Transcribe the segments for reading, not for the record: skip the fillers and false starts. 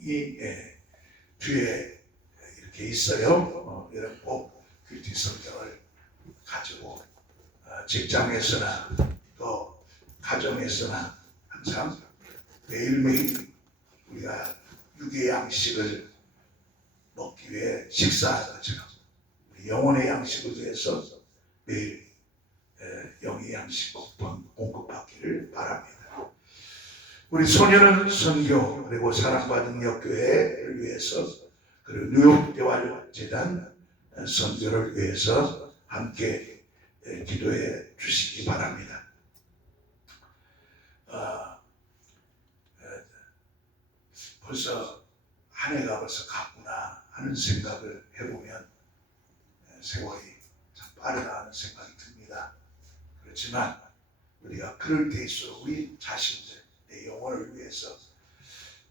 뒤에 이렇게 있어요. 여러분 꼭 큐티 성경을 가지고 직장에서나 또 가정에서나 항상 매일매일 우리가 육의 양식을 먹기 위해 식사하는 것처럼 영혼의 양식을 위해서 매일 영의 양식 공급받기를 바랍니다. 우리 소년은 선교 그리고 사랑받은 역교회를 위해서 그리고 뉴욕 대활재단 선교를 위해서 함께 기도해 주시기 바랍니다. 벌써 한 해가 벌써 갔구나 하는 생각을 해보면 세월이 참 빠르다 하는 생각이 듭니다. 그렇지만 우리가 그럴 때일수록 우리 자신들 내 영혼을 위해서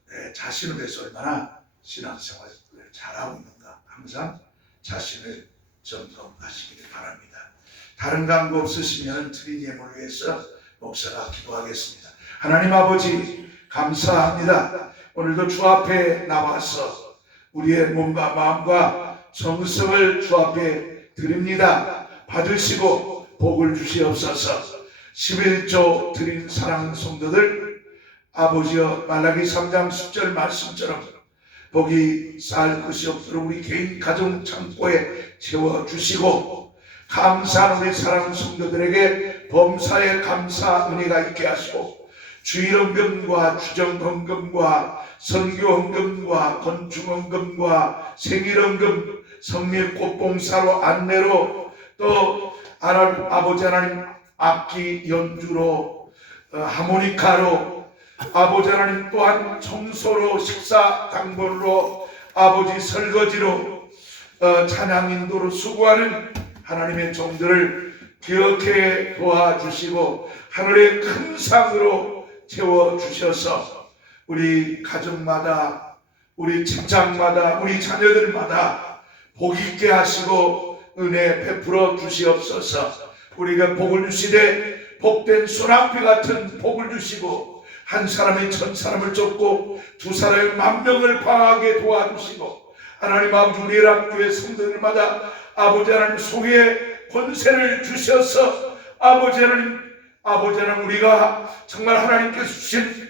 내 자신을 위해서 얼마나 신앙생활을 잘하고 있는가 항상 자신을 점검하시기를 바랍니다. 다른 강구 없으시면 드린 예물을 위해서 목사가 기도하겠습니다. 하나님 아버지 감사합니다. 오늘도 주 앞에 나와서 우리의 몸과 마음과 정성을 주 앞에 드립니다. 받으시고 복을 주시옵소서. 11조 드린 사랑하는 성도들 아버지여 말라기 3장 10절 말씀처럼 복이 쌀 것이 없도록 우리 개인 가정 창고에 채워주시고 감사하는 우리 사랑하는 성도들에게 범사에 감사 은혜가 있게 하시고 주일헌금과 주정헌금과 선교헌금과 건축헌금과 생일헌금 성례꽃봉사로 안내로 또 아버지 하나님 악기 연주로 하모니카로 아버지 하나님 또한 청소로 식사 당번으로 아버지 설거지로 찬양 인도로 수고하는 하나님의 종들을 기억해 도와주시고 하늘의 큰 상으로 채워주셔서 우리 가정마다 우리 직장마다 우리 자녀들마다 복 있게 하시고 은혜 베풀어 주시옵소서. 우리가 복을 주시되 복된 소낙비 같은 복을 주시고 한 사람이 천 사람을 쫓고 두 사람이 만 명을 방하게 도와주시고 하나님 아버지 우리 예람교회 성도들마다 아버지 하나님 속에 권세를 주셔서 아버지 하나님 우리가 정말 하나님께서 주신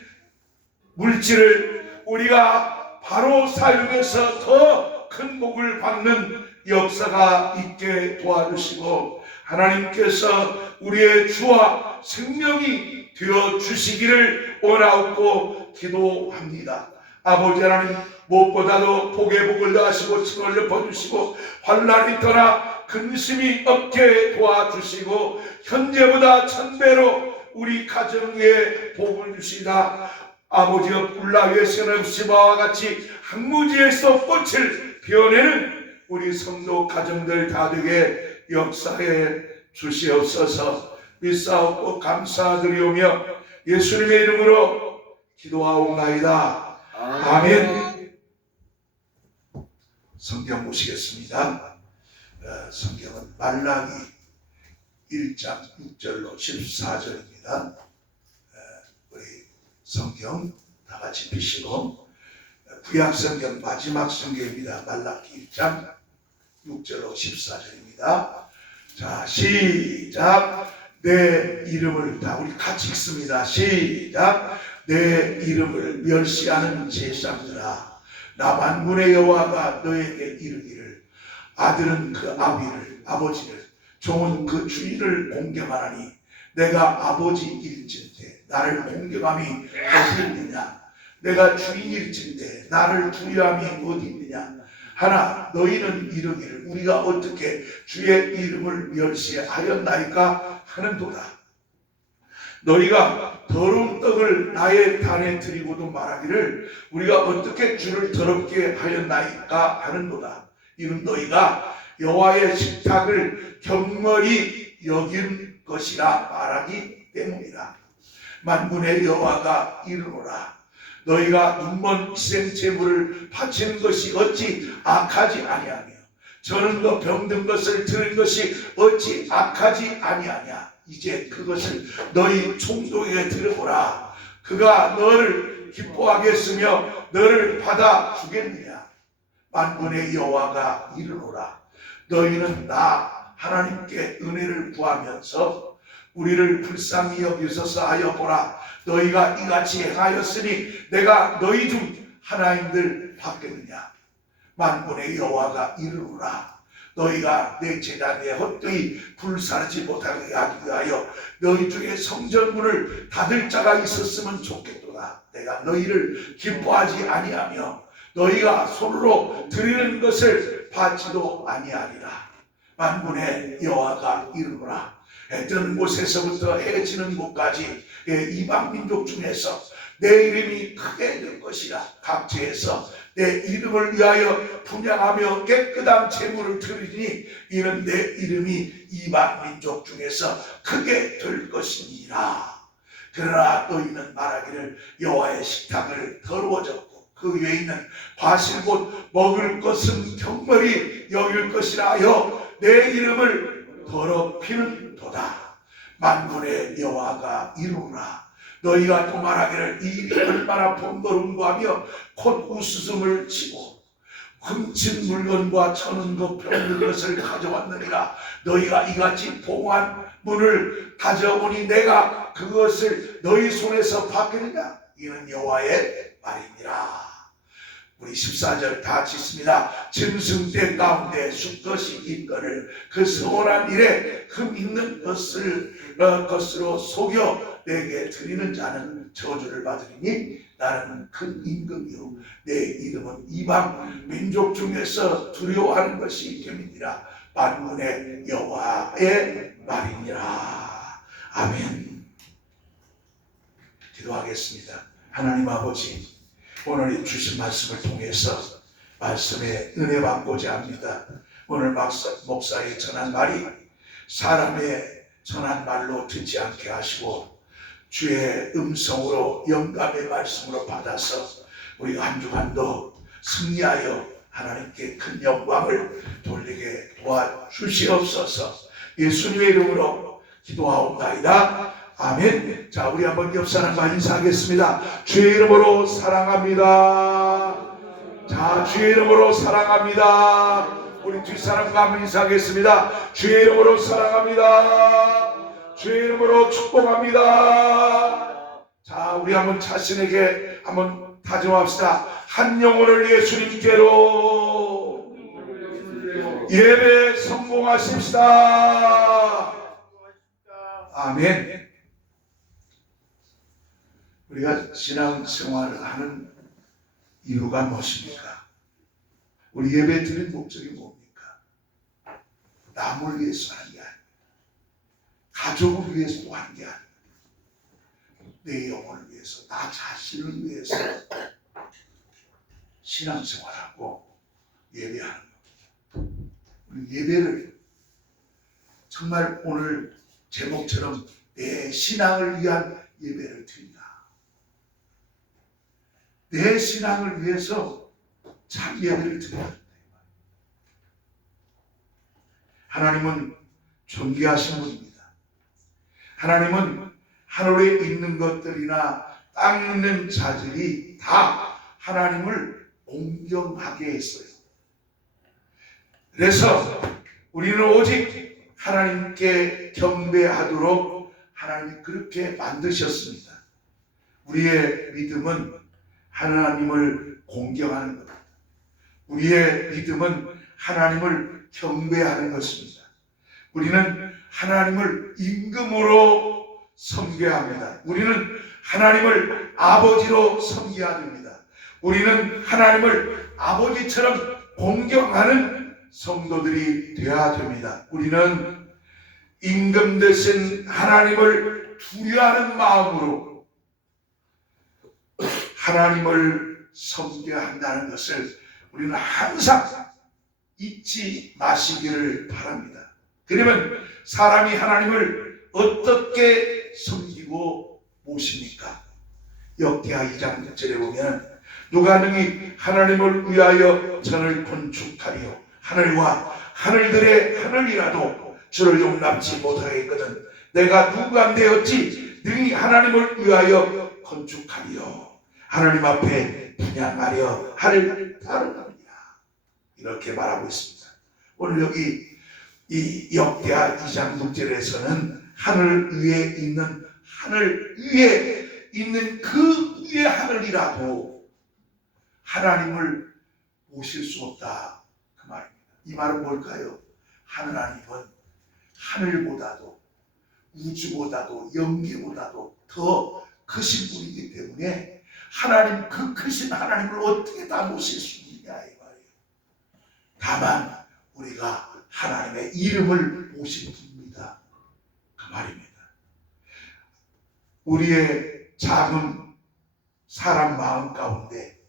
물질을 우리가 바로 사용해서 더 큰 복을 받는 역사가 있게 도와주시고 하나님께서 우리의 주와 생명이 되어 주시기를 원하옵고 기도합니다. 아버지 하나님 무엇보다도 복의 복을 더하시고 칭을 덮어주시고 환난이 떠나 근심이 없게 도와주시고 현재보다 1000배로 우리 가정 위에 복을 주시다. 아버지여 뿔라 위에 새나무씨와 같이 항무지에서 꽃을 피워내는 우리 성도 가정들 다 되게 역사해 주시옵소서. 믿사옵고 감사드리오며 예수님의 이름으로 기도하옵나이다. 아멘. 성경 보시겠습니다. 성경은 말라기 1장 6절로 14절입니다. 우리 성경 다 같이 펴시고 구약성경 마지막 성경입니다. 말라기 1장 6절로 14절입니다. 자, 시작. 내 이름을 다 우리 같이 읽습니다. 시작. 내 이름을 멸시하는 제사장들아 나 만군의 여호와가 너에게 이르기를 아들은 그 아버지를 종은 그 주인을 공경하나니 내가 아버지일진데 나를 공경함이 어디 있느냐 내가 주인일진데 나를 두려움이 어디 있느냐 하나 너희는 이르기를 우리가 어떻게 주의 이름을 멸시하였나이까 하는도다. 너희가 더러운 떡을 나의 단에 드리고도 말하기를 우리가 어떻게 주를 더럽게 하였나이까 하는도다. 이는 너희가 여호와의 식탁을 경멀히 여긴 것이라 말하기 때문이라. 만군의 여호와가 이르노라 너희가 눈먼 희생제물을 바치는 것이 어찌 악하지 아니하며 저는 너 병든 것을 들은 것이 어찌 악하지 아니하냐. 이제 그것을 너희 총독에게 들어보라. 그가 너를 기뻐하겠으며 너를 받아주겠느냐? 만군의 여호와가 이르노라. 너희는 나 하나님께 은혜를 구하면서 우리를 불쌍히 여기소서 하여 보라. 너희가 이같이 행하였으니 내가 너희 중 하나님들 받겠느냐? 만군의 여호와가 이르노라. 너희가 내 제단에 헛되이 불사르지 못하게 하기 위하여 너희 중에 성전문을 닫을 자가 있었으면 좋겠도다. 내가 너희를 기뻐하지 아니하며 너희가 손으로 드리는 것을 받지도 아니하리라. 만군의 여호와가 이르노라. 해 뜨는 곳에서부터 해 지는 곳까지 이방 민족 중에서 내 이름이 크게 될 것이라. 각지에서 내 이름을 위하여 분향하며 깨끗한 제물을 드리니 이는 내 이름이 이방 민족 중에서 크게 될 것이니라. 그러나 너희는 말하기를 여호와의 식탁을 더러워졌고 그 위에 있는 과실 곧 먹을 것은 경멸히 여길 것이라 하여 내 이름을 더럽히는 도다. 만군의 여호와가 이루나. 너희가 또 말하기를 이 일이 얼마나 번거로운가 하며 곧 웃음을 치고 훔친 물건과 쳐는 것 병든 것을 가져왔느니라. 너희가 이같이 봉한 문을 가져오니 내가 그것을 너희 손에서 받겠느냐? 이는 여호와의 말이니라. 우리 14절 다 같이 있습니다. 짐승대 가운데 수컷이 있거늘 그 서원한 일에 흠 있는 것으로 속여 내게 드리는 자는 저주를 받으리니 나는 큰 임금이요 내 이름은 이방 민족 중에서 두려워하는 것이 됨이니라. 만군의 여호와의 말이니라. 아멘. 기도하겠습니다. 하나님 아버지, 오늘 주신 말씀을 통해서 말씀에 은혜 받고자 합니다. 오늘 목사의 전한 말이 사람의 전한 말로 듣지 않게 하시고 주의 음성으로 영감의 말씀으로 받아서 우리 한 주간도 승리하여 하나님께 큰 영광을 돌리게 도와주시옵소서. 예수님의 이름으로 기도하옵나이다. 아멘. 자, 우리 한번 옆 사람과 인사하겠습니다. 주의 이름으로 사랑합니다. 자, 주의 이름으로 사랑합니다. 우리 뒷사람과 한번 인사하겠습니다. 주의 이름으로 사랑합니다. 주의 이름으로 축복합니다. 자, 우리 한번 자신에게 한번 다짐합시다. 한 영혼을 예수님께로 예배 성공하십시다. 아멘. 우리가 신앙생활을 하는 이유가 무엇입니까? 우리 예배 드린 목적이 뭡니까? 남을 위해서 하는 게 아니에요. 가족을 위해서 하는 게 아니에요. 내 영혼을 위해서, 나 자신을 위해서 신앙생활하고 예배하는 겁니다. 우리 예배를 정말 오늘 제목처럼 내 신앙을 위한 예배를 드린다. 내 신앙을 위해서 참 예배를 드려야 된다. 하나님은 존귀하신 분입니다. 하나님은 하늘에 있는 것들이나 땅에 있는 자들이 다 하나님을 공경하게 했어요. 그래서 우리는 오직 하나님께 경배하도록 하나님이 그렇게 만드셨습니다. 우리의 믿음은 하나님을 공경하는 겁니다. 우리의 믿음은 하나님을 경배하는 것입니다. 우리는 하나님을 임금으로 섬겨야 합니다. 우리는 하나님을 아버지로 섬겨야 됩니다. 우리는 하나님을 아버지처럼 공경하는 성도들이 되어야 됩니다. 우리는 임금 되신 하나님을 두려워하는 마음으로 하나님을 섬겨야 한다는 것을 우리는 항상 잊지 마시기를 바랍니다. 그러면 사람이 하나님을 어떻게 섬기고 모십니까? 역대하 2장 1절에 보면 누가 능히 하나님을 위하여 전을 건축하리요 하늘과 하늘들의 하늘이라도 주를 용납지 못하겠거든 내가 누구한테 어찌 능히 하나님을 위하여 건축하리요. 하나님 앞에 분양하려 하늘 따르느니라. 이렇게 말하고 있습니다. 오늘 여기 이 역대하 2장 6절에서는 하늘 위에 있는 그 위에 하늘이라도 하나님을 모실 수 없다, 그 말입니다. 이 말은 뭘까요? 하나님은 하늘보다도 우주보다도 영계보다도 더 크신 분이기 때문에 하나님, 그 크신 하나님을 어떻게 다 모실 수 있느냐, 이 말이에요. 다만 우리가 하나님의 이름을 모신 분입니다, 그 말입니다. 우리의 작은 사람 마음 가운데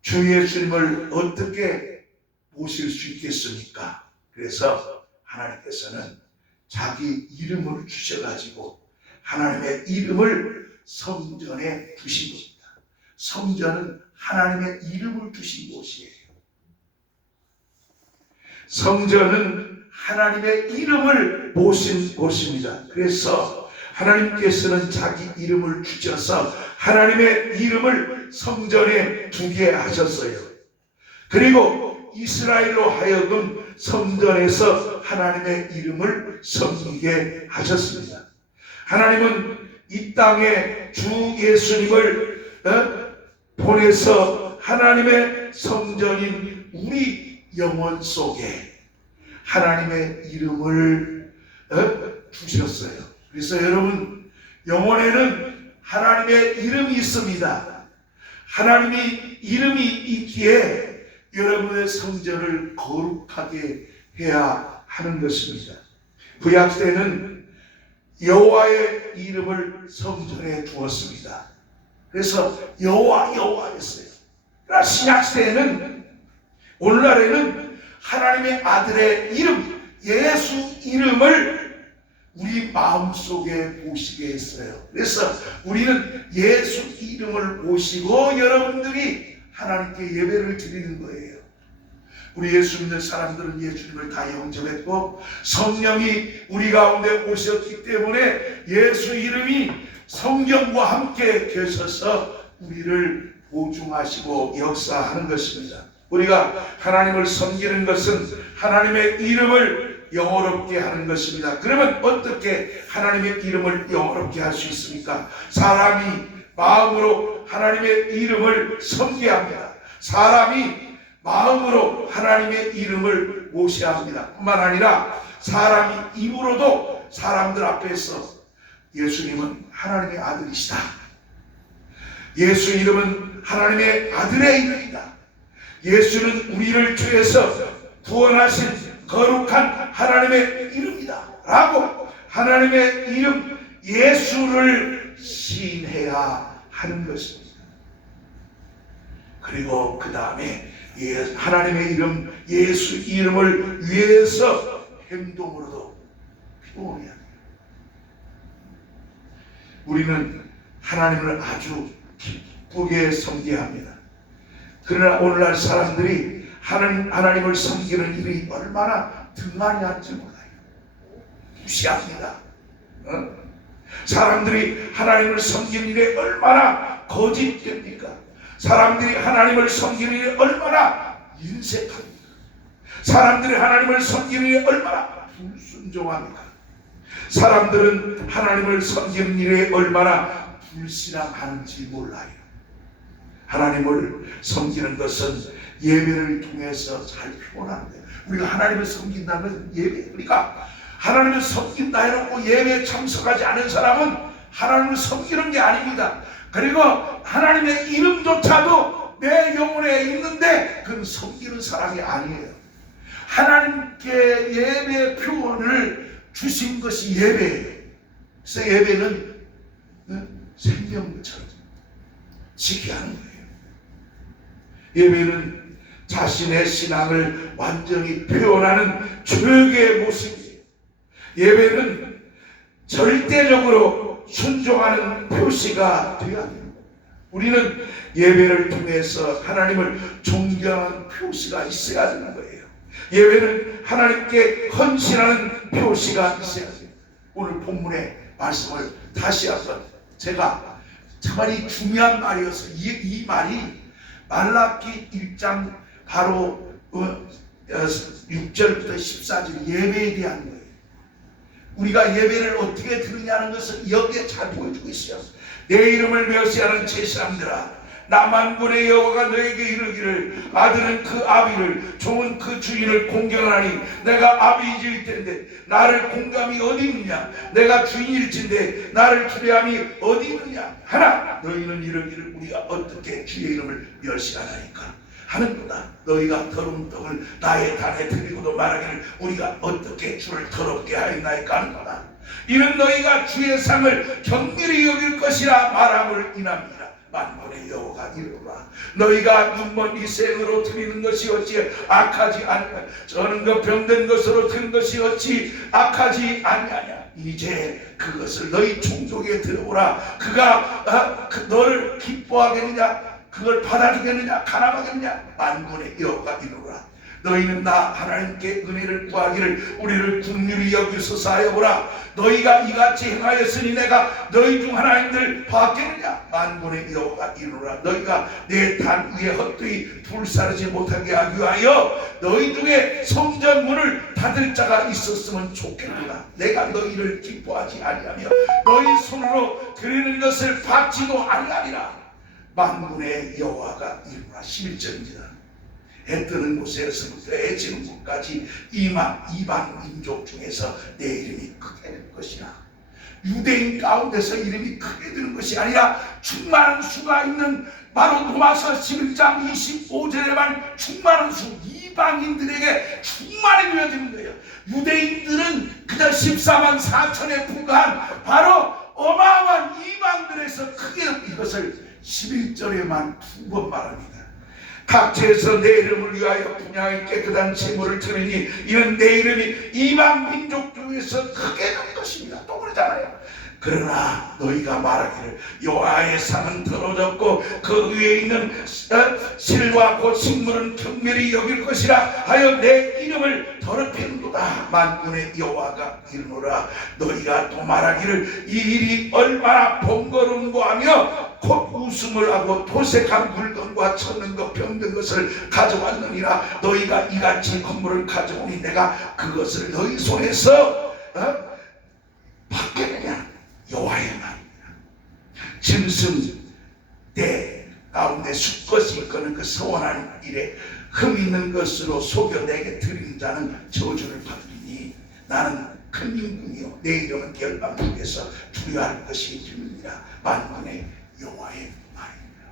주 예수님을 어떻게 모실 수 있겠습니까? 그래서 하나님께서는 자기 이름을 주셔가지고 하나님의 이름을 성전에 두신 겁니다. 성전은 하나님의 이름을 두신 곳이에요. 성전은 하나님의 이름을 모신 곳입니다. 그래서 하나님께서는 자기 이름을 주셔서 하나님의 이름을 성전에 두게 하셨어요. 그리고 이스라엘로 하여금 성전에서 하나님의 이름을 섬기게 하셨습니다. 하나님은 이 땅에 주 예수님을 보내서 하나님의 성전인 우리 영혼 속에 하나님의 이름을 주셨어요. 그래서 여러분, 영혼에는 하나님의 이름이 있습니다. 하나님이 이름이 있기에 여러분의 성전을 거룩하게 해야 하는 것입니다. 구약 때는 여호와의 이름을 성전에 두었습니다. 그래서 여호와였어요. 그러나 신약 시대에는, 오늘날에는 하나님의 아들의 이름, 예수 이름을 우리 마음속에 모시게 했어요. 그래서 우리는 예수 이름을 모시고 여러분들이 하나님께 예배를 드리는 거예요. 우리 예수 믿는 사람들은 예수님을 다 영접했고 성령이 우리 가운데 오셨기 때문에 예수 이름이 성경과 함께 계셔서 우리를 보증하시고 역사하는 것입니다. 우리가 하나님을 섬기는 것은 하나님의 이름을 영어롭게 하는 것입니다. 그러면 어떻게 하나님의 이름을 영어롭게 할 수 있습니까? 사람이 마음으로 하나님의 이름을 섬겨야 합니다. 사람이 마음으로 하나님의 이름을 모셔야 합니다. 뿐만 아니라 사람이 입으로도 사람들 앞에서 예수님은 하나님의 아들이시다, 예수 이름은 하나님의 아들의 이름이다, 예수는 우리를 죄에서 구원하신 거룩한 하나님의 이름이다 라고 하나님의 이름 예수를 시인해야 하는 것입니다. 그리고 그 다음에 하나님의 이름 예수 이름을 위해서 행동으로도 표현해야 돼요. 우리는 하나님을 아주 기쁘게 섬겨야 합니다. 그러나 오늘날 사람들이 하나님을 섬기는 일이 얼마나 등한히 몰라요. 무시합니다. 사람들이 하나님을 섬기는 일에 얼마나 거짓됩니까? 사람들이 하나님을 섬기는 일에 얼마나 인색합니까? 사람들이 하나님을 섬기는 일에 얼마나 불순종합니까? 사람들은 하나님을 섬기는 일에 얼마나 불신앙하는지 몰라요. 하나님을 섬기는 것은 예배를 통해서 잘 표현하는데, 우리가 하나님을 섬긴다는 예배, 우리가 하나님을 섬긴다 해놓고 예배에 참석하지 않은 사람은 하나님을 섬기는 게 아닙니다. 그리고 하나님의 이름조차도 내 영혼에 있는데 그건 섬기는 사람이 아니에요. 하나님께 예배 표현을 주신 것이 예배예요. 그래서 예배는 생명처럼 지켜야 하는 거예요. 예배는 자신의 신앙을 완전히 표현하는 최고의 모습이에요. 예배는 절대적으로 순종하는 표시가 되어야 됩니다. 우리는 예배를 통해서 하나님을 존경하는 표시가 있어야 되는 거예요. 예배는 하나님께 헌신하는 표시가 있어야 됩니다. 오늘 본문의 말씀을 다시 한번 제가 참말이 중요한 말이어서 이 말이 말라기 1장 바로 6절부터 14절 예배에 대한 거예요. 우리가 예배를 어떻게 드리냐는 것을 여기에 잘 보여주고 있어요. 내 이름을 멸시하는 제 사람들아, 나 만군의 여호와가 너에게 이르기를 아들은 그 아비를 종은 그 주인을 공경하니 내가 아비일 텐데 나를 공감이 어디 있느냐, 내가 주인일진데 나를 기대함이 어디 있느냐 하나 너희는 이르기를 우리가 어떻게 주의 이름을 멸시하나이까 하는구나. 너희가 더러운 떡을 나의 단에 드리고도 말하기를 우리가 어떻게 주를 더럽게 하였나이까 하는구나. 이는 너희가 주의 상을 경멸히 여길 것이라 말함을 인함이라. 만군의 여호와가 이르노라. 너희가 눈먼 이생으로 드리는 것이 어찌 악하지 아니하냐, 저는 그 병든 것으로 드리는 것이 어찌 악하지 아니하냐. 이제 그것을 너희 종족에 들어오라. 그가 너를 기뻐하겠느냐, 그걸 받아주겠느냐, 가나하겠느냐. 만군의 여호와가 이르노라. 너희는 나 하나님께 은혜를 구하기를 우리를 긍휼히 여기소서 하여보라. 너희가 이같이 행하였으니 내가 너희 중 하나님들 받겠느냐. 만군의 여호와가 이르노라. 너희가 내 단 위에 헛되이 불사르지 못하게 하기 위하여 너희 중에 성전 문을 닫을 자가 있었으면 좋겠구나. 내가 너희를 기뻐하지 아니하며 너희 손으로 드리는 것을 받지도 아니하리라. 만군의 여호와가 이르노라. 11절입니다. 해 뜨는 곳에서부터 해 지는 곳까지 이방 민족 중에서 내 이름이 크게 될 것이라. 유대인 가운데서 이름이 크게 되는 것이 아니라 충만한 수가 있는, 바로 로마서 11장 25절에만 충만한 수, 이방인들에게 충만히 누려지는 거예요. 유대인들은 그저 14만 4천에 불과한 바로 어마어마한 이방들에서 크게, 이것을 11절에만 2번 말합니다. 각처에서 내 이름을 위하여 분향이 깨끗한 제물을 드리니 이는 내 이름이 이방 민족 중에서 크게 될 것입니다. 또 그러잖아요. 그러나 너희가 말하기를 여호와의 상은 더러졌고 그 위에 있는 실과 곧 식물은 경멸히 여길 것이라 하여 내 이름을 더럽히는도다. 만군의 여호와가 이르노라. 너희가 또 말하기를 이 일이 얼마나 번거로운고 하며 곧 웃음을 하고 도색한 물건과 쳤는 것 병든 것을 가져왔느니라. 너희가 이같이 건물을 가져오니 내가 그것을 너희 손에서 받겠느냐. 여호와의 말입니다. 짐승 때 가운데 수컷이 이끄는 그 서원하는 일에 흠 있는 것으로 속여 내게 드리는 자는 저주를 받으리니 나는 큰 임금이요 내 이름은 열방 중에서 두려워할 것이 있느니라. 만군의 여호와의 말입니다.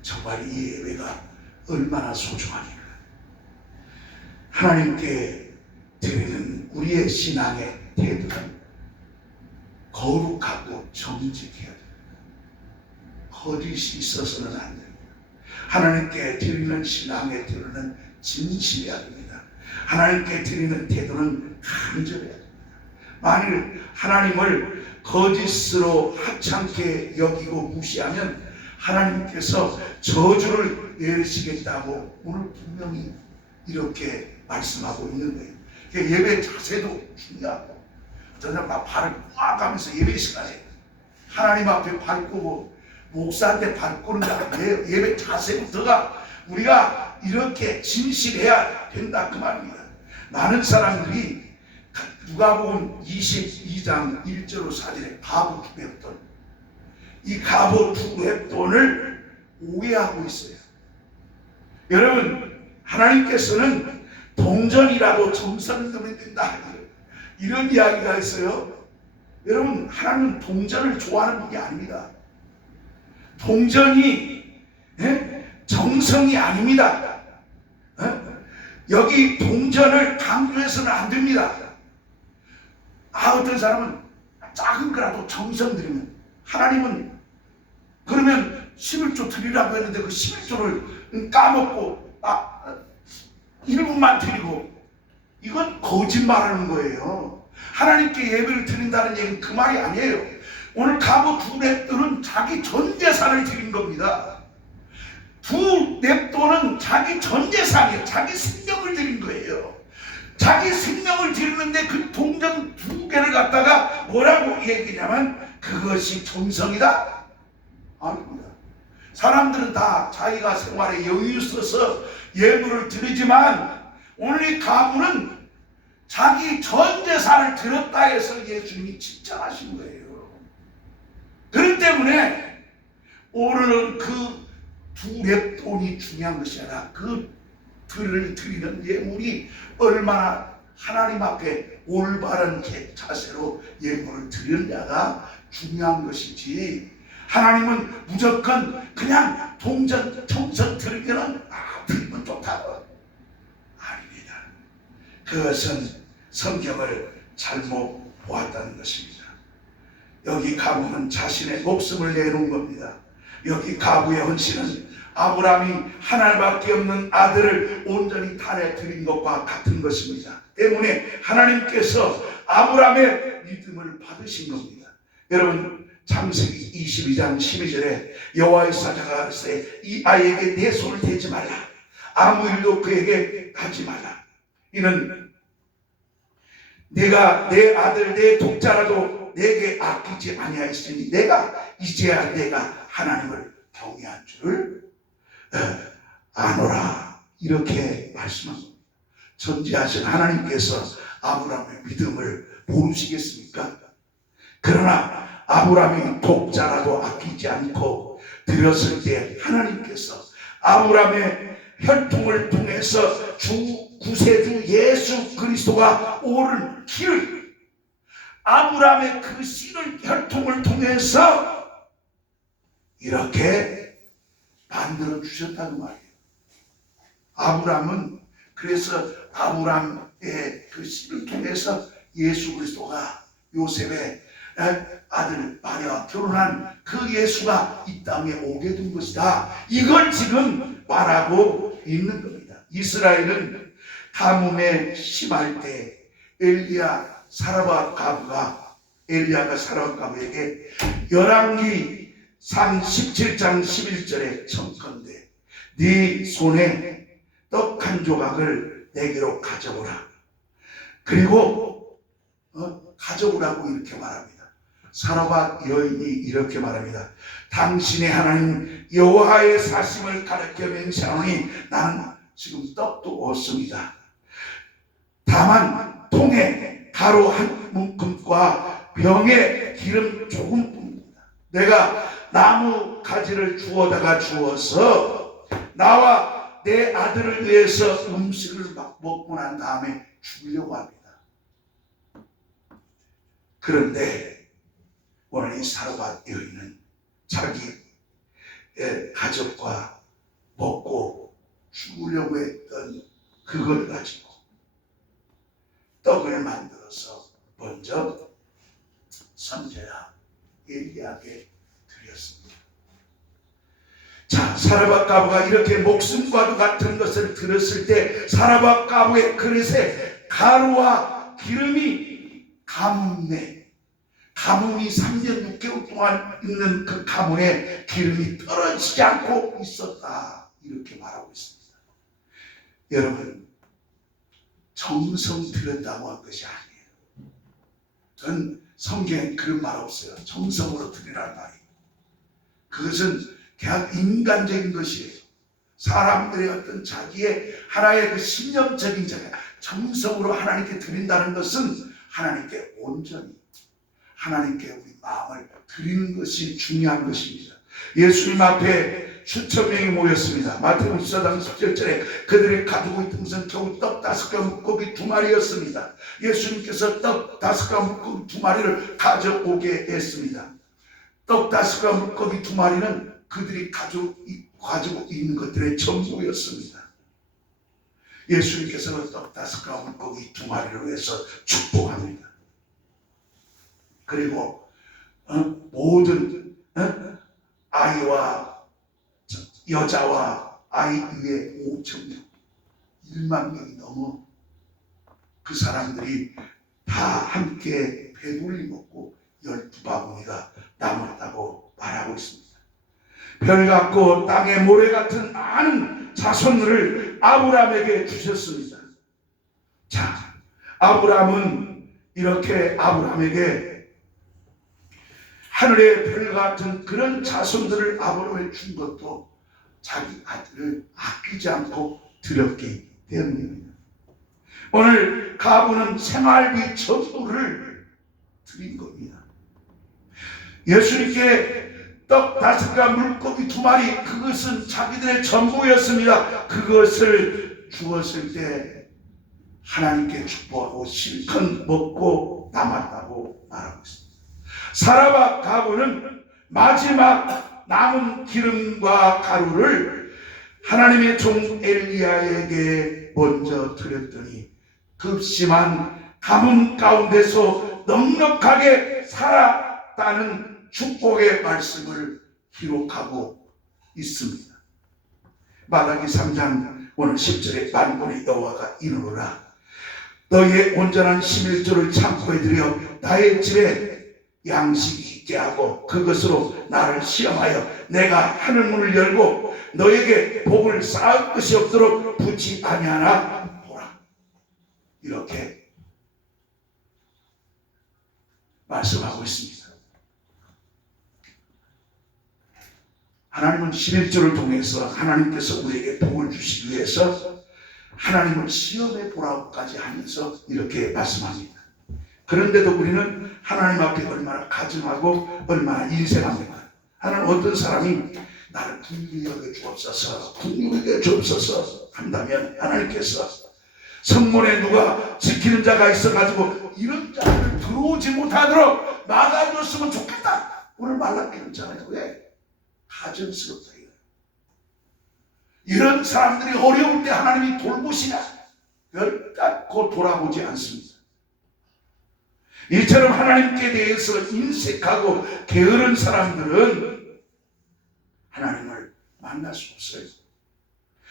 정말 이 예배가 얼마나 소중하니까. 하나님께 드리는 우리의 신앙의 태도는 거룩하고 정직해야 됩니다. 거짓이 있어서는 안 됩니다. 하나님께 드리는 신앙의 태도는 진실해야 됩니다. 하나님께 드리는 태도는 간절해야 됩니다. 만일 하나님을 거짓으로 하찮게 여기고 무시하면 하나님께서 저주를 내리시겠다고 오늘 분명히 이렇게 말씀하고 있는 거예요. 예배 자세도 중요하고, 저는 막 발을 꽉 하면서 예배 시간에 하나님 앞에 발 꼬고 목사한테 발 꼬는 게 아니에요. 예배 자세부터가 우리가 이렇게 진실해야 된다 그 말입니다. 많은 사람들이 누가복음 22장 1절로 4절에 가보 두 heb돈, 이 가보 두 heb돈을 오해하고 있어요. 여러분, 하나님께서는 동전이라도 정성을 넣으면 된다 이런 이야기가 있어요. 여러분, 하나님은 동전을 좋아하는 분이 아닙니다. 동전이 정성이 아닙니다. 여기 동전을 강조해서는 안 됩니다. 어떤 사람은 작은 거라도 정성 들이면, 하나님은 그러면 11조 드리라고 했는데 그 11조를 까먹고 1분만 드리고, 이건 거짓말하는 거예요. 하나님께 예배를 드린다는 얘기는 그 말이 아니에요. 오늘 가보 두 렙돈은 자기 전 재산을 드린 겁니다. 두 렙돈은 자기 전 재산이에요. 자기 생명을 드린 거예요. 자기 생명을 드리는데 그 동전 두 개를 갖다가 뭐라고 얘기냐면 그것이 정성이다? 아닙니다. 사람들은 다 자기가 생활에 여유 있어서 예물을 드리지만 오늘 이 가문은 자기 전 재산을 드렸다 해서 예수님이 칭찬하신 거예요. 그렇기 때문에 오늘은 그 두 렙돈이 중요한 것이 아니라 그 들을 드리는 예물이 얼마나 하나님 앞에 올바른 자세로 예물을 드리느냐가 중요한 것이지, 하나님은 무조건 그냥 동전 정성 드리면 드리면 좋다고 아닙니다. 그것은 성경을 잘못 보았다는 것입니다. 여기 가부는 자신의 목숨을 내놓은 겁니다. 여기 가부의 헌신은 아브라함이 하나밖에 없는 아들을 온전히 탄에 드린 것과 같은 것입니다. 때문에 하나님께서 아브라함의 믿음을 받으신 겁니다. 여러분, 창세기 22장 12절에 여호와의 사자가 가르치되 이 아이에게 내 손을 대지 말라, 아무 일도 그에게 하지 말라. 이는 내가 내 아들 내 독자라도 내게 아끼지 아니하였으니 이제야 내가 하나님을 경외한 줄을 아노라. 이렇게 말씀합니다. 전지하신 하나님께서 아브라함의 믿음을 모르시겠습니까? 그러나 아브라함이 독자라도 아끼지 않고 드렸을 때 하나님께서 아브라함의 혈통을 통해서 구세주 예수 그리스도가 오른 길을, 아브라함의 그 씨를 혈통을 통해서 이렇게 만들어 주셨다는 말이에요. 아브라함은 그래서 아브라함의 그 씨를 통해서 예수 그리스도가 요셉의 아들 마리아와 결혼한 그 예수가 이 땅에 오게 된 것이다. 이걸 지금 말하고 있는 겁니다. 이스라엘은 가뭄에 심할 때 엘리야가 사라밧 가부에게 열왕기 상 17장 11절에 청컨대 네 손에 떡 한 조각을 내게로 가져오라. 그리고 가져오라고 이렇게 말합니다. 사라밧 여인이 이렇게 말합니다. 당신의 하나님 여호와의 사심을 가르쳐 맹세하노니 나는 지금 떡도 없습니다. 다만 통에 가루 한 움큼과 병에 기름 조금뿐입니다. 내가 나무 가지를 주워서 나와 내 아들을 위해서 음식을 먹고 난 다음에 죽이려고 합니다. 그런데 오늘 이 사라밧 여인은 자기 가족과 먹고 죽으려고 했던 그걸 가지고 떡을 만들어서 먼저 선지자 엘리야에게 드렸습니다. 자, 사라밧 가부가 이렇게 목숨과도 같은 것을 들었을 때 사라밧 가부의 그릇에 가루와 기름이 가뭄이 3년 6개월 동안 있는 그 가문에 기름이 떨어지지 않고 있었다. 이렇게 말하고 있습니다. 여러분, 정성 들였다고 한 것이 아니에요. 전 성경에 그런 말 없어요. 정성으로 드리라는 말이. 그것은 그냥 인간적인 것이에요. 사람들의 어떤 자기의 하나의 그 신념적인 정성으로 하나님께 드린다는 것은 하나님께 온전히 하나님께 우리 마음을 드리는 것이 중요한 것입니다. 예수님 앞에 수천 명이 모였습니다. 마태복음 14장 17절에 그들이 가지고 있던 것은 겨우 떡 5개와 물고기 2마리였습니다. 예수님께서 떡 5개와 물고기 2마리를 가져오게 했습니다. 떡 5개와 물고기 2마리는 그들이 가지고 있는 것들의 전부였습니다. 예수님께서는 떡 5개와 물고기 2마리를 위해서 축복합니다. 그리고 모든 아이와 여자와 아이 위에 5,000명 1만 명이 넘어 그 사람들이 다 함께 배불리 먹고 12바구니가 남았다고 말하고 있습니다. 별 같고 땅의 모래 같은 많은 자손들을 아브라함에게 주셨습니다. 자, 아브라함은 이렇게 아브라함에게 하늘의 별 같은 그런 자손들을 아브라함에 준 것도 자기 아들을 아끼지 않고 드렸기 때문입니다. 오늘 가부는 생활비 전부를 드린 겁니다. 예수님께 떡 5가 물고기 2마리, 그것은 자기들의 전부였습니다. 그것을 주었을 때 하나님께 축복하고 실컷 먹고 남았다고 말하고 있습니다. 사라와 가부는 마지막 남은 기름과 가루를 하나님의 종 엘리야에게 먼저 드렸더니 급심한 가뭄 가운데서 넉넉하게 살았다는 축복의 말씀을 기록하고 있습니다. 마라기 3장 오늘 10절에 만군의 여호와가 이르노라, 너희의 온전한 11조를 창고에 들여 나의 집에 양식이 있게 하고 그것으로 나를 시험하여 내가 하늘문을 열고 너에게 복을 쌓을 것이 없도록 붙지 아니하나 보라. 이렇게 말씀하고 있습니다. 하나님은 11조를 통해서 하나님께서 우리에게 복을 주시기 위해서 하나님을 시험해 보라고까지 하면서 이렇게 말씀합니다. 그런데도 우리는 하나님 앞에 얼마나 가증하고 얼마나 인색합니까? 하나님 어떤 사람이 나를 긍휼히 여겨 주옵소서, 긍휼히 여겨 주옵소서 한다면 하나님께서 성문에 누가 지키는 자가 있어가지고 이런 자를 들어오지 못하도록 막아줬으면 좋겠다, 오늘 말라기했잖아요. 왜? 가증스럽다. 이런 사람들이 어려울 때 하나님이 돌보시냐? 별깎고 돌아보지 않습니다. 이처럼 하나님께 대해서 인색하고 게으른 사람들은 하나님을 만날 수 없어요.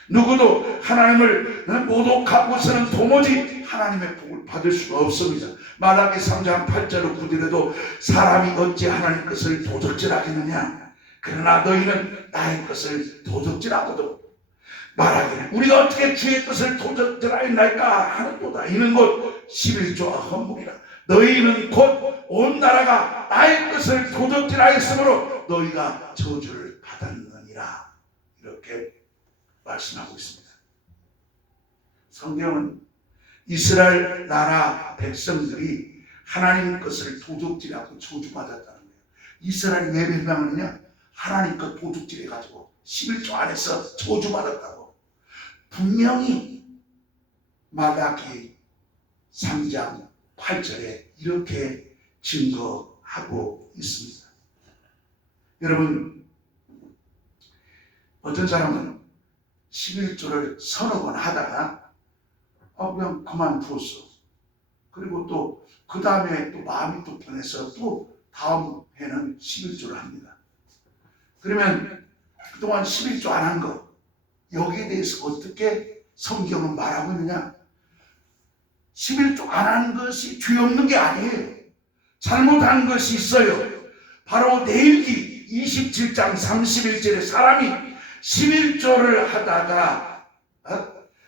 누구도 하나님을 모독하고서는 도무지 하나님의 복을 받을 수가 없습니다. 말라기 3장 8절로 9절에도 사람이 어찌 하나님 것을 도적질하겠느냐, 그러나 너희는 나의 것을 도적질하고도 말하기를 우리가 어떻게 주의 것을 도적질하였나이까 하는도다. 이는 곧 11조와 헌물이라. 너희는 곧 온 나라가 나의 것을 도적질하였으므로 너희가 저주를 받았느니라. 이렇게 말씀하고 있습니다. 성경은 이스라엘 나라 백성들이 하나님 것을 도적질하고 저주받았다는 거예요. 이스라엘이 왜 멸망하느냐? 하나님 것 도둑질해가지고 11조 안에서 저주받았다고 분명히 말라기 3장 8절에 이렇게 증거하고 있습니다. 여러분, 어떤 사람은 11조를 서너 번 하다가 그냥 그만두었어. 그리고 또 그 다음에 또 마음이 또 변해서 또 다음 해는 11조를 합니다. 그러면 그동안 11조 안 한 거, 여기에 대해서 어떻게 성경은 말하고 있느냐? 11조 안 한 것이 죄 없는 게 아니에요. 잘못한 것이 있어요. 바로 내일기 27장 31절에 사람이 11조를 하다가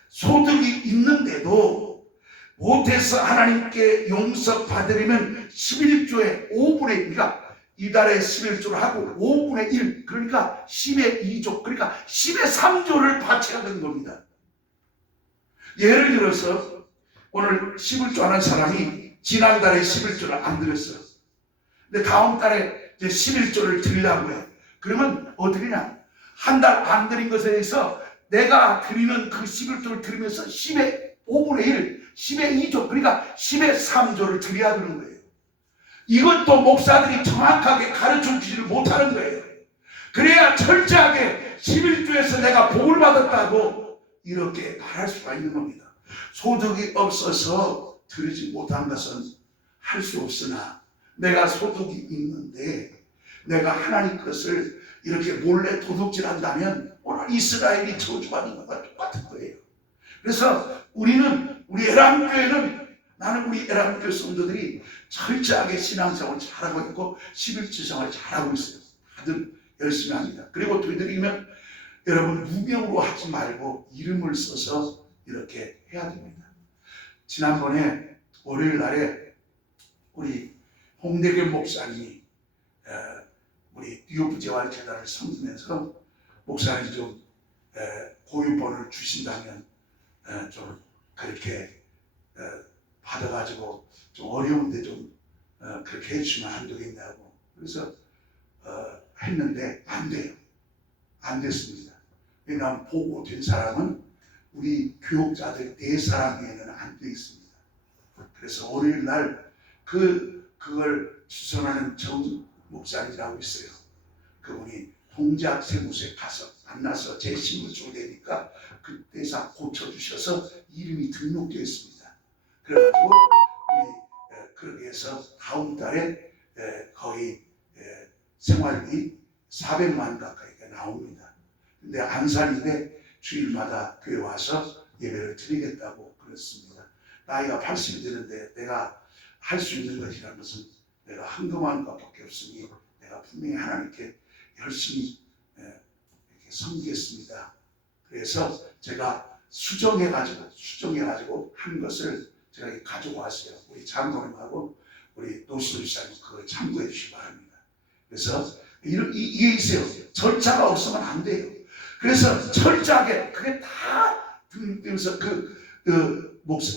소득이 있는데도 못해서 하나님께 용서받으려면 11조의 5분의 1, 그러니까 이달에 11조를 하고 5분의 1, 그러니까 10의 2조, 그러니까 10의 3조를 바쳐야 되는 겁니다. 예를 들어서 오늘 11조 하는 사람이 지난달에 11조를 안 드렸어요. 근데 다음 달에 이제 11조를 드리려고 해. 그러면 어떻게 하냐? 한 달 안 드린 것에 대해서 내가 드리는 그 11조를 드리면서 10의 5분의 1, 10의 2조, 그러니까 10의 3조를 드려야 되는 거예요. 이것도 목사들이 정확하게 가르쳐 주지를 못하는 거예요. 그래야 철저하게 11조에서 내가 복을 받았다고 이렇게 말할 수가 있는 겁니다. 소득이 없어서 드리지 못한 것은 할 수 없으나 내가 소득이 있는데 내가 하나님 것을 이렇게 몰래 도둑질한다면 오늘 이스라엘이 저주받은 것과 똑같은 거예요. 그래서 우리는, 우리 에람교회는, 나는 우리 에람교회 성도들이 철저하게 신앙생활을 잘하고 있고 11조 생활을 잘하고 있어요. 다들 열심히 합니다. 그리고 드리면 여러분 무명으로 하지 말고 이름을 써서 이렇게 해야 됩니다. 지난번에 월요일 날에 우리 홍대겸 목사님이 우리 뉴부재활재단을 섬기면서 목사님 좀 고유본을 주신다면 좀 그렇게 받아가지고 좀 어려운데 좀 그렇게 해주시면 안 되겠냐고. 그래서 했는데 안 돼요. 안 됐습니다. 왜냐하면 보고된 사람은 우리 교육자들 4사람 외에는 안 돼 있습니다. 그래서 월요일 날 그걸 주선하는 정 목사님이라고 있어요. 그분이 동작 세무서에 가서 만나서 제 신분증을 내니까 그때서 고쳐주셔서 이름이 등록되어 있습니다. 그래가지고 우리 그러기 위해서 다음 달에 거의 생활비 400만 가까이가 나옵니다. 근데 안산인데 주일마다 교회 와서 예배를 드리겠다고 그랬습니다. 나이가 80이 되는데 내가 할 수 있는 것이라는 것은 내가 헌금하는 것밖에 없으니 내가 분명히 하나님께 열심히 이렇게 섬기겠습니다. 그래서 제가 수정해가지고 한 것을 제가 가지고 왔어요. 우리 장로님하고 우리 노수도 집사님 그걸 참고해 주시기 바랍니다. 그래서 이게 있어요. 절차가 없으면 안 돼요. 그래서 철저하게 그게 다 등록되면서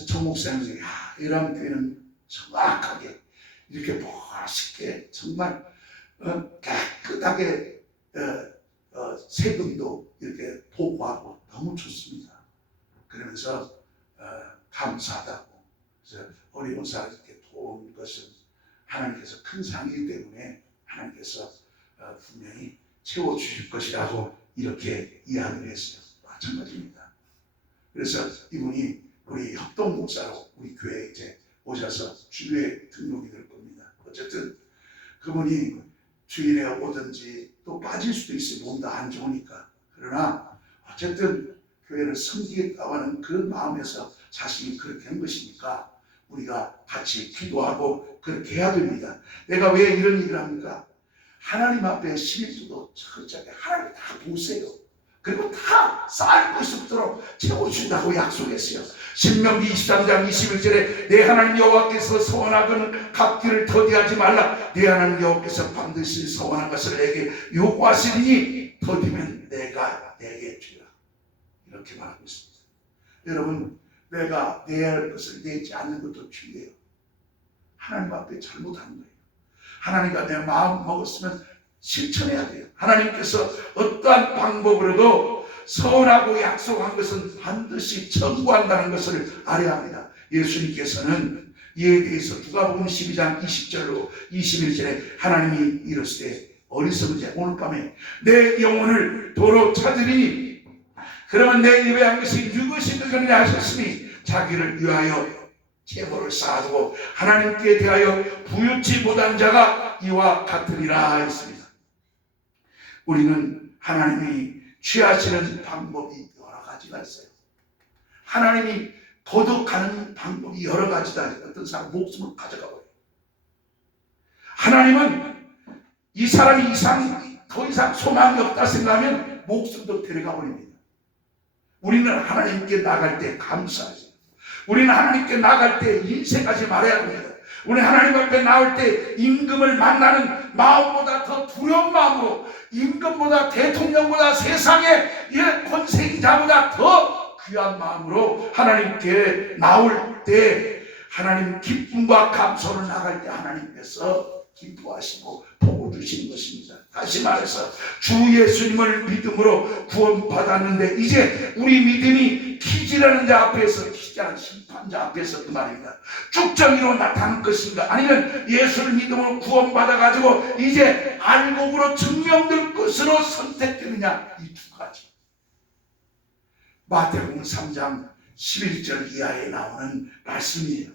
정 목사님이 이런 교회는 정확하게 이렇게 멋있게 정말 깨끗하게 세금도 이렇게 보고하고 너무 좋습니다. 그러면서 감사하다고. 그래서 어려운 사람 이렇게 도운 것은 하나님께서 큰 상이기 때문에 하나님께서 분명히 채워주실 것이라고 이렇게 이야기를 했어요. 마찬가지입니다. 그래서 이분이 우리 협동 목사로 우리 교회에 이제 오셔서 주일에 등록이 될 겁니다. 어쨌든 그분이 주일에 오든지 또 빠질 수도 있어요. 몸도 안 좋으니까. 그러나 어쨌든 교회를 섬기겠다고 하는 그 마음에서 자신이 그렇게 한 것이니까 우리가 같이 기도하고 그렇게 해야 됩니다. 내가 왜 이런 얘기를 합니까? 하나님 앞에 11조도 철저하게 하나님 다 보세요. 그리고 다 쌓일 것이 없도록 채워준다고 약속했어요. 신명기 23장 21절에 내 하나님 여호와께서 서원하거는 갚기를 더디하지 말라. 내 하나님 여호와께서 반드시 서원한 것을 내게 요구하시리니 더디면 내가 내게 주라. 이렇게 말하고 있습니다. 여러분, 내가 내야 할 것을 내지 않는 것도 죄예요. 하나님 앞에 잘못하는 거예요. 하나님과 내 마음 먹었으면 실천해야 돼요. 하나님께서 어떠한 방법으로도 서운하고 약속한 것은 반드시 청구한다는 것을 알아야 합니다. 예수님께서는 이에 대해서 누가복음 12장 20절로 21절에 하나님이 이르시되 어리석은 자 오늘 밤에 내 영혼을 도로 찾으리니 그러면 내 예배한 것이 누구시 그거냐 하셨으니 자기를 위하여 재물을 쌓아두고 하나님께 대하여 부유치 못한 자가 이와 같으리라 했습니다. 우리는 하나님이 취하시는 방법이 여러 가지가 있어요. 하나님이 거둬가는 방법이 여러 가지다. 어떤 사람 목숨을 가져가 버려요. 하나님은 이 사람이 더 이상 소망이 없다 생각하면 목숨도 데려가 버립니다. 우리는 하나님께 나갈 때 감사하죠. 우리는 하나님께 나갈 때 인색하지 말아야 합니다. 우리는 하나님 앞에 나올 때 임금을 만나는 마음보다 더 두려운 마음으로 임금보다 대통령보다 세상의 권세자보다 더 귀한 마음으로 하나님께 나올 때 하나님 기쁨과 감사로 나갈 때 하나님께서 기뻐하시고 복을 주시는 것입니다. 다시 말해서 주 예수님을 믿음으로 구원받았는데 이제 우리 믿음이 키지라는 자 앞에서 키지라는 심판자 앞에서 그 말입니다. 쭉정이로 나타날 것인가 아니면 예수를 믿음으로 구원받아가지고 이제 알곡으로 증명될 것으로 선택되느냐 이 두 가지. 마태복음 3장 11절 이하에 나오는 말씀이에요.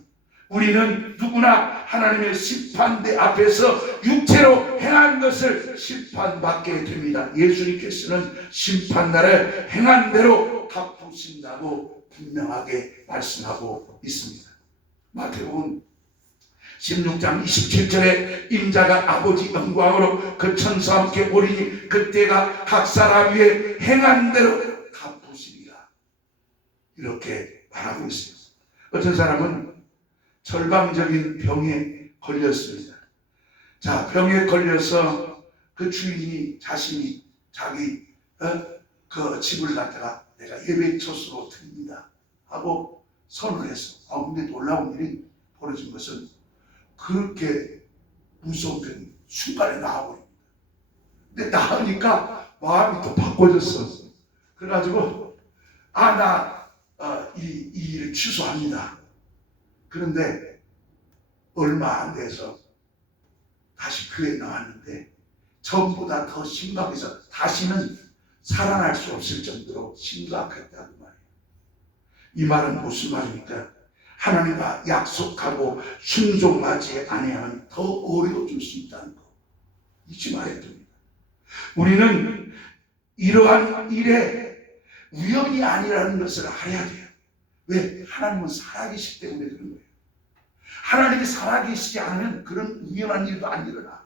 우리는 누구나 하나님의 심판대 앞에서 육체로 행한 것을 심판받게 됩니다. 예수님께서는 심판날에 행한 대로 갚으신다고 분명하게 말씀하고 있습니다. 마태복음 16장 27절에 인자가 아버지 영광으로 그 천사와 함께 오리니 그때가 각 사람 위에 행한 대로 갚으시리라. 이렇게 말하고 있어요. 어떤 사람은 절방적인 병에 걸렸습니다. 자, 병에 걸려서 그 주인이 자신이 자기 그 집을 갖다가 내가 예배 처소로 드립니다 하고 선을 했어. 근데 놀라운 일이 벌어진 것은 그렇게 무서운 병이 순간에 나아버립니다. 근데 나으니까 마음이 또 바꿔졌어. 그래가지고 이 일을 취소합니다. 그런데 얼마 안 돼서 다시 교회에 나왔는데 전보다 더 심각해서 다시는 살아날 수 없을 정도로 심각했다는 말이에요. 이 말은 무슨 말입니까? 하나님과 약속하고 순종하지 아니하면 더 어려워질 수 있다는 거 잊지 말아야 됩니다. 우리는 이러한 일에 우연이 아니라는 것을 알아야 돼요. 왜? 하나님은 살아계시기 때문에 그런 거예요. 하나님이 살아계시지 않으면 그런 우연한 일도 안 일어나.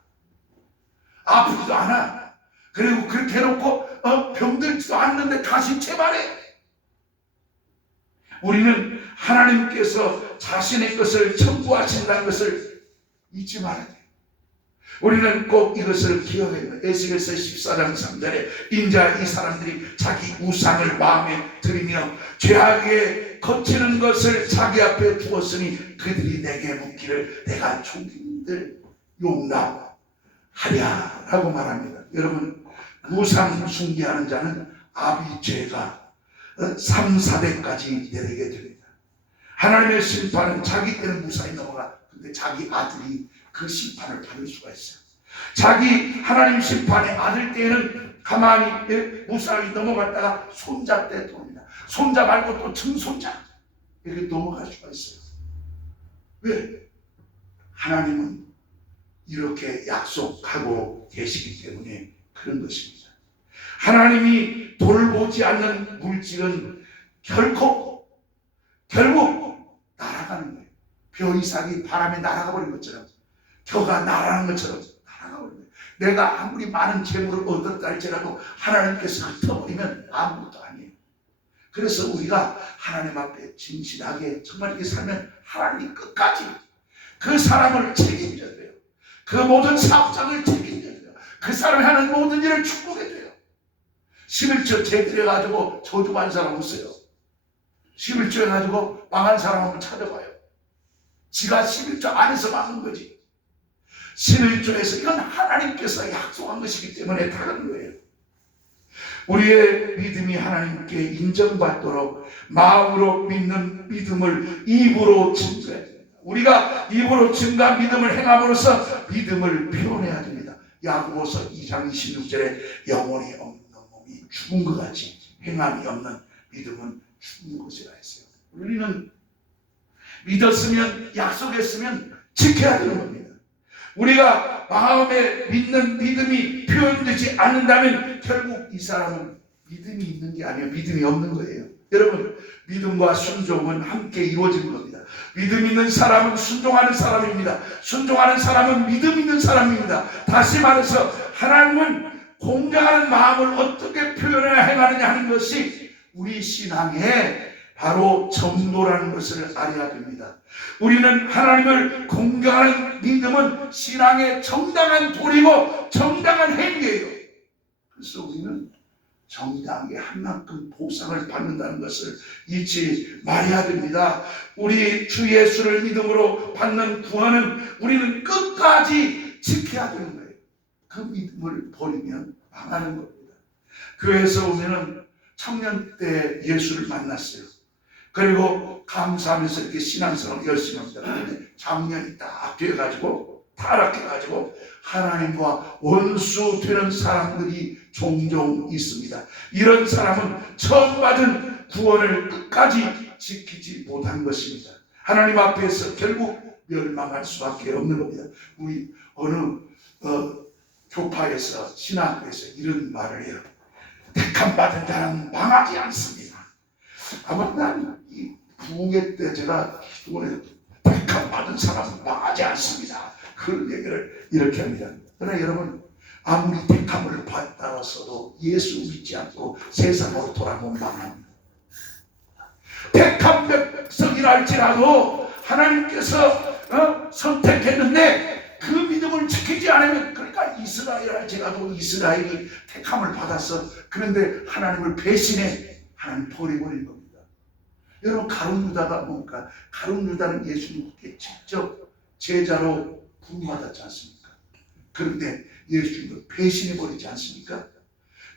아프지도 않아. 그리고 그렇게 해놓고 병들지도 않는데 다시 재발해. 우리는 하나님께서 자신의 것을 청구하신다는 것을 잊지 말아야 돼요. 우리는 꼭 이것을 기억해야 돼요. 에스겔서 14장 3절에 인자 이 사람들이 자기 우상을 마음에 들이며 죄악에 거치는 것을 자기 앞에 두었으니 그들이 내게 묻기를 내가 종인들 용납하랴 라고 말합니다. 여러분, 우상 숭배하는 자는 아비죄가 3, 4대까지 내리게 됩니다. 하나님의 심판은 자기 때는 무사히 넘어가. 근데 자기 아들이 그 심판을 받을 수가 있어요. 자기 하나님 심판의 아들 때는 가만히 무사히 넘어갔다가 손자 때 돌아옵니다. 손자 말고 또 증손자 이렇게 넘어갈 수가 있어요. 왜? 하나님은 이렇게 약속하고 계시기 때문에 그런 것입니다. 하나님이 돌보지 않는 물질은 결국 날아가는 거예요. 벼이삭이 바람에 날아가 버린 것처럼, 겨가 날아가는 것처럼 날아가 버린 거예요. 내가 아무리 많은 재물을 얻었다 할지라도 하나님께서 흩어버리면 아무것도 아니에요. 그래서 우리가 하나님 앞에 진실하게 정말 이렇게 살면 하나님 끝까지 그 사람을 책임져야 돼요. 그 모든 사업장을 책임져야 돼요. 그 사람이 하는 모든 일을 축복해야 돼요. 11조 제대해가지고 저주한 사람 없어요. 11조 해가지고 망한 사람 한번 찾아봐요. 지가 11조 안에서 망한 거지. 11조에서 이건 하나님께서 약속한 것이기 때문에 다른 거예요. 우리의 믿음이 하나님께 인정받도록 마음으로 믿는 믿음을 입으로 증거해야 됩니다. 우리가 입으로 증거한 믿음을 행함으로써 믿음을 표현해야 됩니다. 야고보서 2장 26절에 영혼이 없는 몸이 죽은 것 같이 행함이 없는 믿음은 죽은 것이라 했어요. 우리는 믿었으면 약속했으면 지켜야 되는 겁니다. 우리가 마음에 믿는 믿음이 표현되지 않는다면 결국 이 사람은 믿음이 있는 게 아니에요. 믿음이 없는 거예요. 여러분, 믿음과 순종은 함께 이루어지는 겁니다. 믿음 있는 사람은 순종하는 사람입니다. 순종하는 사람은 믿음 있는 사람입니다. 다시 말해서 하나님은 공경하는 마음을 어떻게 표현해야 행하느냐 하는 것이 우리 신앙의 바로 정도라는 것을 알아야 됩니다. 우리는 하나님을 공경하는 믿음은 신앙의 정당한 도리고 정당한 행위예요. 그래서 우리는 정당하게 한 만큼 보상을 받는다는 것을 잊지 말아야 됩니다. 우리 주 예수를 믿음으로 받는 구원은 우리는 끝까지 지켜야 되는 거예요. 그 믿음을 버리면 망하는 겁니다. 교회에서 오면은 청년 때 예수를 만났어요. 그리고 감사하면서 이렇게 신앙생활을 열심히 합니다. 그런데 작년이 딱 돼가지고 타락해가지고 하나님과 원수 되는 사람들이 종종 있습니다. 이런 사람은 처음 받은 구원을 끝까지 지키지 못한 것입니다. 하나님 앞에서 결국 멸망할 수밖에 없는 겁니다. 우리 어느 교파에서 신학교에서 이런 말을 해요. 택함 받은 자는 망하지 않습니다. 아마 난 이 부흥회 때 제가 기도원에 택함 받은 사람은 망하지 않습니다. 그런 얘기를 이렇게 합니다. 그러나 여러분, 아무리 택함을 받았어도 예수 믿지 않고 세상으로 돌아보면 망합니다. 택함 백성이라 할지라도 하나님께서 선택했는데 그 믿음을 지키지 않으면, 그러니까 이스라엘 할지라도 이스라엘이 택함을 받았어. 그런데 하나님을 배신해 하나님 버려버린 겁니다. 여러분, 가룟 유다가 뭡니까? 가룟 유다는 예수님께 직접 제자로 부름받았지 않습니까? 그런데 예수님을 배신해버리지 않습니까?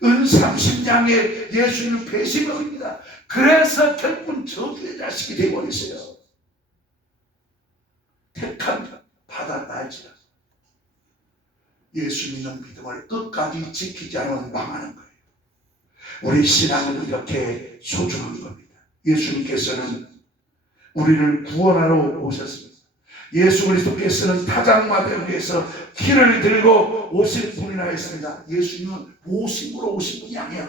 은 30냥에 예수님을 배신해버립니다. 그래서 결국은 저주의 자식이 되어버렸어요. 택함 받았다 할지라도 예수 믿는 믿음을 끝까지 지키지 않으면 망하는 거예요. 우리 신앙은 이렇게 소중한 겁니다. 예수님께서는 우리를 구원하러 오셨습니다. 예수 그리스도께서는 타작마당을 위해서 키를 들고 오실 분이라 했습니다. 예수님은 모심으로 오신 분이 아니에요.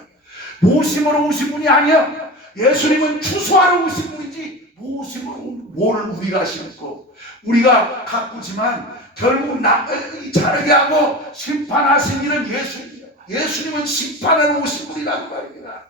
모심으로 오신 분이 아니에요. 예수님은 추수하러 오신 분이지 모심으로 뭘 우리가 심고 우리가 가꾸지만 결국 남을 자르게 하고 심판하신 일은 예수님이에요. 예수님은 심판하러 오신 분이라는 말입니다.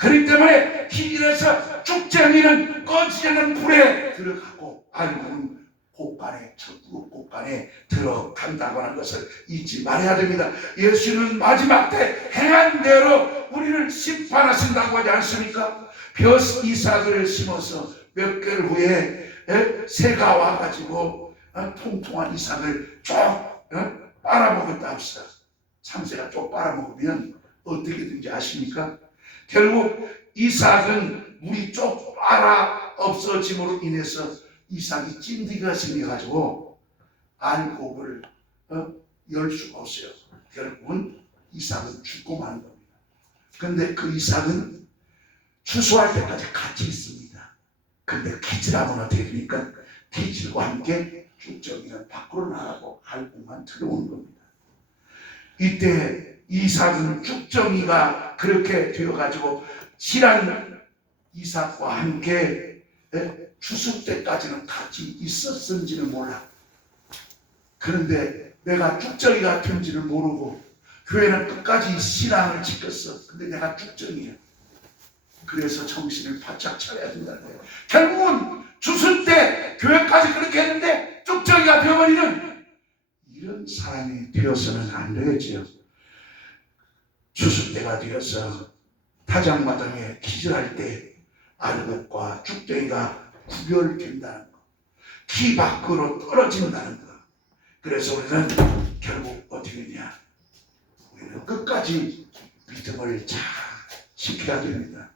그렇기 때문에 길에서 쭉쟁이는 꺼지지 않는 불에 들어가고 알고는 곳간에, 천국 곳간에 들어간다고 하는 것을 잊지 말아야 됩니다. 예수는 마지막 때 행한 대로 우리를 심판하신다고 하지 않습니까? 벼 이삭을 심어서 몇 개월 후에 새가 와가지고 통통한 이삭을 쭉 빨아먹었다 합시다. 참새가 쭉 빨아먹으면 어떻게 되는지 아십니까? 결국 이삭은 물이 쭉 빨아 없어짐으로 인해서 이삭이 찐득이가 생겨가지고 알곡을 열 수가 없어요. 결국은 이삭은 죽고 마는 겁니다. 그런데 그 이삭은 추수할 때까지 같이 있습니다. 근데 기질하면 어떻게 됩니까? 기질과 함께 쭉정이는 밖으로 나가고 알곡만 들어오는 겁니다. 이때 이삭은 쭉정이가 그렇게 되어가지고 실한 이삭과 함께 추수 때까지는 같이 있었는지는 몰라. 그런데 내가 쭉정이가 된지를 모르고 교회는 끝까지 신앙을 지켰어. 근데 내가 쭉정이야. 그래서 정신을 바짝 차려야 된다는 거예요. 결국은 추수 때 교회까지 그렇게 했는데 쭉정이가 되어버리는 이런 사람이 되어서는 안 되겠지요. 추수 때가 되어서 타작마당에 기절할 때 알곡과 쭉정이가 구별된다는 거, 키 밖으로 떨어진다는 거. 그래서 우리는 결국 어떻게 되냐? 우리는 끝까지 믿음을 잘 지켜야 됩니다.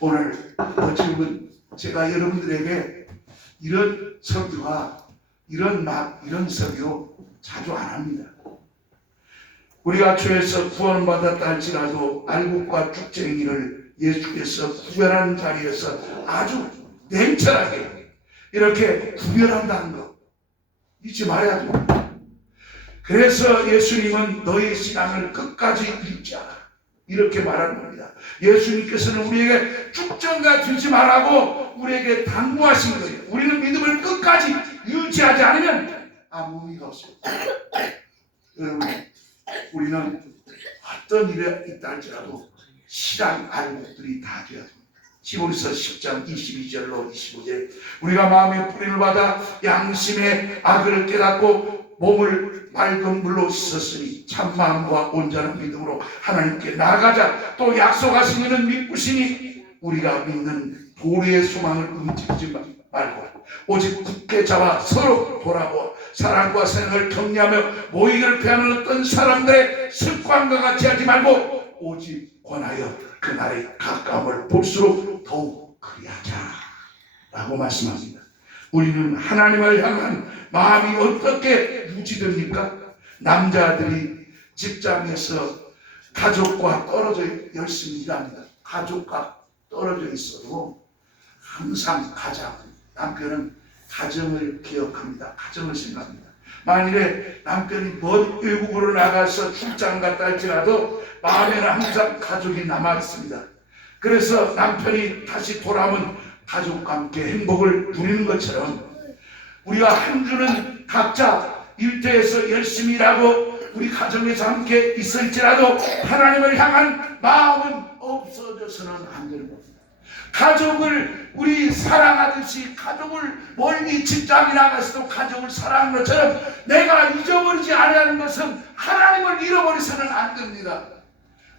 오늘 어찌보면 제가 여러분들에게 이런 설교와 이런 설교 자주 안 합니다. 우리가 죄에서 구원받았다 할지라도 알곡과 쭉쟁이를 예수께서 구별하는 자리에서 아주 냉철하게 이렇게 구별한다는 거 잊지 말아야 됩니다. 그래서 예수님은 너의 신앙을 끝까지 잃지 않아 이렇게 말하는 겁니다. 예수님께서는 우리에게 쭉정이가 되지 말라고 우리에게 당부하신 거예요. 우리는 믿음을 끝까지 유지하지 않으면 아무 의미가 없습니다. 여러분, 우리는 어떤 일이 있다 할지라도 실한 알곡들이 다 되어야 됩니다. 히브리서 10장 22절로 25절 우리가 마음의 뿌리를 받아 양심의 악을 깨닫고 몸을 맑은 물로 씻었으니 참마음과 온전한 믿음으로 하나님께 나아가자. 또 약속하신 이는 믿으시니 우리가 믿는 도리의 소망을 움직이지 말고 오직 굳게 잡아 서로 돌아보아 사랑과 생각을 격려하며 모이기를 피하는 어떤 사람들의 습관과 같이 하지 말고 오직 권하여 그날의 가까움을 볼수록 더욱 그리하자 라고 말씀합니다. 우리는 하나님을 향한 마음이 어떻게 유지됩니까? 남자들이 직장에서 가족과 떨어져 열심히 일합니다. 가족과 떨어져 있어도 항상 남편은 가정을 기억합니다. 가정을 생각합니다. 만일에 남편이 먼 외국으로 나가서 출장 갔다 할지라도 마음에는 항상 가족이 남아 있습니다. 그래서 남편이 다시 돌아오면 가족과 함께 행복을 누리는 것처럼 우리가 한 주는 각자 일터에서 열심히 일하고 우리 가정에서 함께 있을지라도 하나님을 향한 마음은 없어져서는 안 되는 겁니다. 가족을 우리 사랑하듯이 가족을 멀리 직장에 나가서도 가족을 사랑하는 것처럼 내가 잊어버리지 않는 것은 하나님을 잃어버려서는 안 됩니다.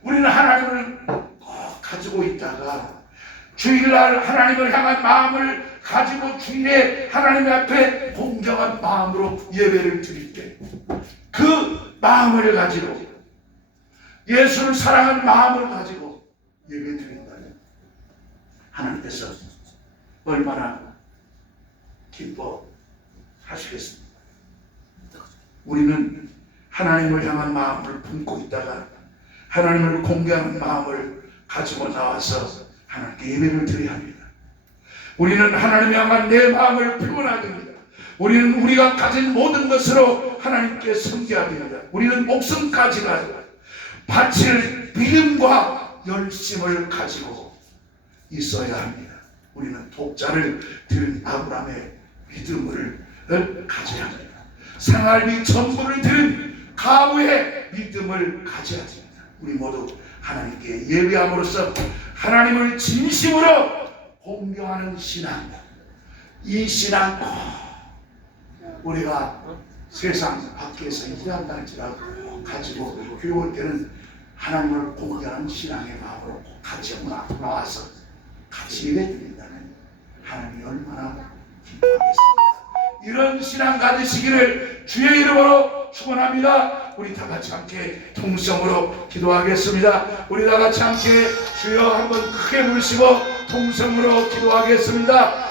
우리는 하나님을 꼭 가지고 있다가 주일날 하나님을 향한 마음을 가지고 주일에 하나님 앞에 공정한 마음으로 예배를 드릴 때 그 마음을 가지고 예수를 사랑하는 마음을 가지고 예배 드린다면 하나님께서 얼마나 기뻐하시겠습니까? 우리는 하나님을 향한 마음을 품고 있다가 하나님을 공개하는 마음을 가지고 나와서 하나님께 예배를 드려야 합니다. 우리는 하나님 향한 내 마음을 표현해야 됩니다. 우리는 우리가 가진 모든 것으로 하나님께 섬겨야 됩니다. 우리는 목숨까지가 바칠 믿음과 열심을 가지고 있어야 합니다. 우리는 독자를 들은 아브라함의 믿음을 가져야 합니다. 생활비 전부를 들은 가부의 믿음을 가져야 합니다. 우리 모두 하나님께 예배함으로써 하나님을 진심으로 공경하는 신앙, 이 신앙 우리가 세상 밖에서 일한다 할지라도 가지고 교회 올 때는 하나님을 공경하는 신앙의 마음으로 같이 나와서 같이 예배드린다면 하나님이 얼마나 기뻐하겠습니까? 이런 신앙 가지시기를 주의 이름으로 축원합니다. 우리 다 같이 함께 통성으로 기도하겠습니다. 우리 다 같이 함께 주여 한번 크게 부르시고 통성으로 기도하겠습니다.